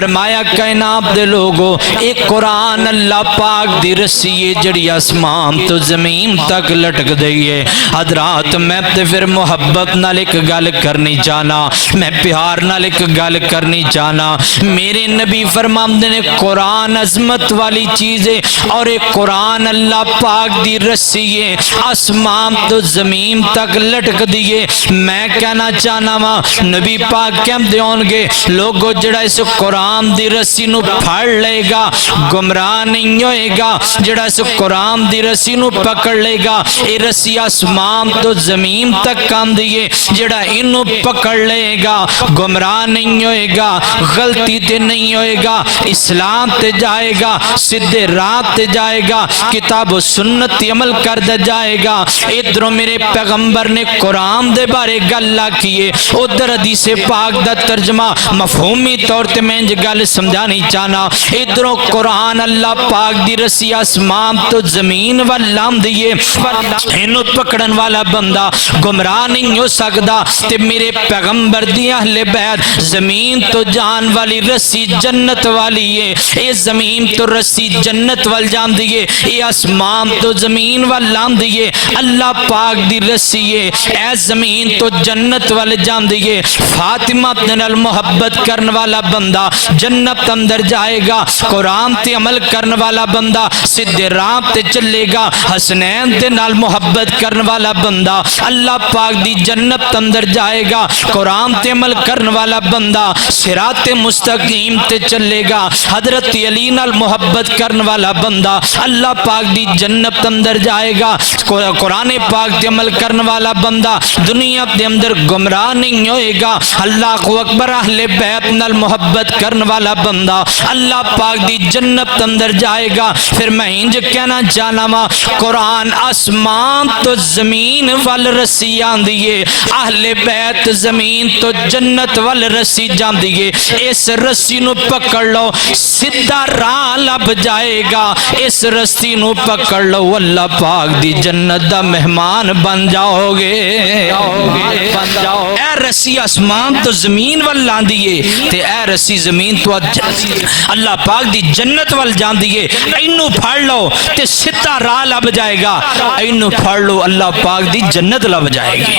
فرمایا کائنات دے لوگو ایک قرآن اللہ پاک دی رسی ہے جڑی آسمان تو زمین تک لٹک دئی ہے۔ حضرات میں تے پھر محبت نال ایک گل کرنی چاہنا، میں پیار نال ایک گل کرنی چاہنا۔ میرے نبی فرماندے نے قرآن عظمت والی چیز ہے اور ایک قرآن اللہ پاک دی رسی ہے آسمان تو زمین تک لٹک دیئے۔ میں کہنا چاہنا وا نبی پاک کہندے ہونگے لوگو جڑا اس قرآن دی رسی نو پھڑ لے گا گمراہ نہیں ہوئے گا، جڑا اس قرآن دی رسی نو پکڑ لے گا اے رسی آسمان تو زمین تک کام دیئے، جڑا انو پکڑ لے گا گمراہ نہیں ہوئے گا، غلطی تے نہیں ہوئے گا، اسلام تے جائے گا، سدھے راہ تے جائے گا، کتاب و سنت تے عمل کردہ جائے گا۔ ادھروں میرے پیغمبر نے قرآن دے بارے گلہ کیے، ادھر حدیث پاک دا ترجمہ مفہومی طور تے میں گل سمجھانی چاہنا۔ ادھروں قرآن اللہ پاک دی رسی آسمان تو زمین والام دیئے، انو پکڑن والا بندہ گمراہ نہیں ہو سکدا۔ تے میرے پیغمبر دی اہل بیت زمین تو جان والی رسی جنت والی ہے، اے زمین تو رسی جنت وال جان دیئے، اے آسمان تو زمین والام دیئے، اللہ پاک دی رسی ہے اے زمین تو جنت وال جان دیئے۔ فاطمہ نال محبت کرن والا بندہ جنت اندر جائے گا، قرآن تے عمل کرن والا بندہ سدھے راہ تے چلے گا، حسنین تے نال محبت کرن والا بندہ اللہ پاک دی جنت اندر جائے گا، قرآن تے عمل کرن والا بندہ صراط مستقیم تے چلے گا، حضرت علی نال محبت کرن والا بندہ اللہ پاک دی جنت اندر جائے گا، قرآن پاک تے عمل کرن والا بندہ دنیا دے اندر گمراہ نہیں ہوئے گا۔ اللہ اکبر، اہل بیت نال محبت کرن والا بندہ اللہ پاک دی جنت اندر جائے گا۔ پھر میں انج کہنا چاہنا وا قرآن آسمان تو زمین وال رسی آن دیئے، اہل بیت زمین تو جنت وال رسی جان دیئے، اس رسی نو پکڑ لو سدھا راہ لب جائے گا، اس رسی نو پکڑ لو اللہ پاک دی جنت دا مہمان بن جاؤ گے۔ اے رسی آسمان تو زمین وال لان دیئے تے اے رسی زمین تو اللہ پاک دی جنت وال جان دیئے، اینو پھڑ لو تے سدھا راہ لب جائے گا، اینو پھڑ لو اللہ پاک دی جنت لب جائے گی۔